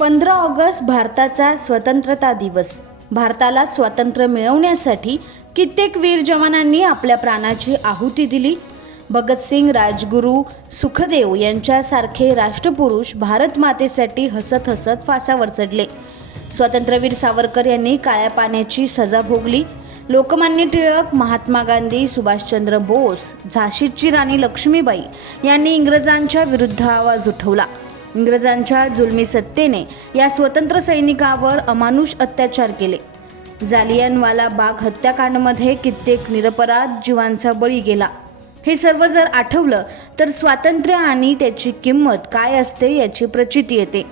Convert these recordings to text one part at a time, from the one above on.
15 August भारताचा स्वतंत्रता दिवस। भारताला स्वातंत्र्य मिळवण्यासाठी कित्येक वीर जवानांनी आपल्या प्राणाची आहुती दिली। भगतसिंग, राजगुरू, सुखदेव यांच्यासारखे राष्ट्रपुरुष भारत मातेसाठी हसत हसत फासावर चढले। स्वातंत्र्यवीर सावरकर यांनी काळ्या पाण्याची सजा भोगली। लोकमान्य टिळक, महात्मा गांधी, सुभाषचंद्र बोस, झाशीची राणी लक्ष्मीबाई यांनी इंग्रजांच्या विरुद्ध आवाज उठवला। इंग्रजांच्या जुलमी सत्तेने या स्वतंत्र सैनिकावर अमानुष अत्याचार केले। जालियनवाला बाग हत्याकांडमध्ये कित्येक निरपराध जीवांचा बळी गेला। हे सर्व जर आठवलं तर स्वातंत्र्य आणि त्याची किंमत काय असते याची प्रचिती येते।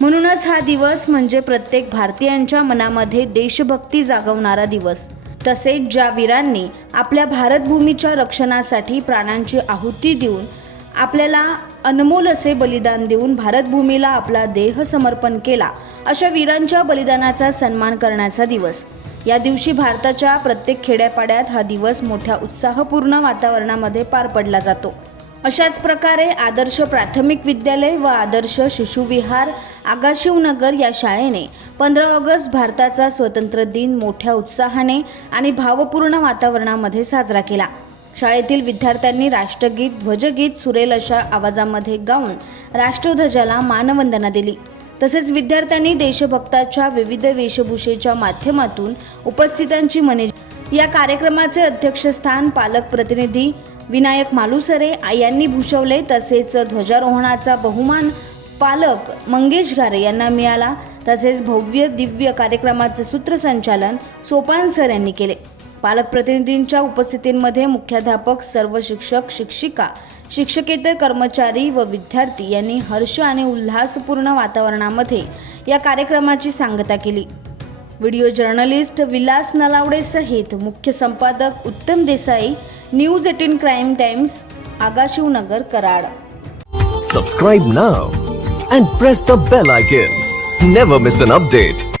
म्हणूनच हा दिवस म्हणजे प्रत्येक भारतीयांच्या मनामध्ये देशभक्ती जागवणारा दिवस। तसेच ज्या वीरांनी आपल्या भारतभूमीच्या रक्षणासाठी प्राणांची आहुती देऊन, आपल्याला अनमोल असे बलिदान देऊन भारतभूमीला आपला देह समर्पण केला, अशा वीरांच्या बलिदानाचा सन्मान करण्याचा दिवस। या दिवशी भारताच्या प्रत्येक खेड्यापाड्यात हा दिवस मोठ्या उत्साहपूर्ण वातावरणामध्ये पार पडला जातो। अशाच प्रकारे आदर्श प्राथमिक विद्यालय व आदर्श शिशुविहार आगाशिवनगर या शाळेने 15 ऑगस्ट भारताचा स्वातंत्र्य दिन मोठ्या उत्साहाने आणि भावपूर्ण वातावरणामध्ये साजरा केला। शाळेतील विद्यार्थ्यांनी राष्ट्रगीत, ध्वजगीत सुरेल अशा आवाजामध्ये गाऊन राष्ट्रध्वजाला मानवंदना दिली। तसेच विद्यार्थ्यांनी देशभक्ताच्या विविध वेशभूषेच्या माध्यमातून उपस्थितांची मने। या कार्यक्रमाचे अध्यक्षस्थान पालक प्रतिनिधी विनायक मालुसरे यांनी भूषवले। तसेच ध्वजारोहणाचा बहुमान पालक मंगेश घारे यांना मिळाला। तसेच भव्य दिव्य कार्यक्रमाचे सूत्रसंचालन सोपान सर यांनी केले। पालक प्रतिनिधींच्या उपस्थितीमध्ये मुख्याध्यापक, सर्व शिक्षक, शिक्षिका, शिक्षकेतर कर्मचारी व विद्यार्थी यांनी हर्ष आणि उल्हासपूर्ण वातावरणामध्ये या कार्यक्रमाची सांगता केली। व्हिडिओ जर्नलिस्ट विलास नलावडे सहित मुख्य संपादक Uttam Desai, News 18 Crime Times, Agashivnagar, Karad. Subscribe now and press the bell icon. Never miss an update.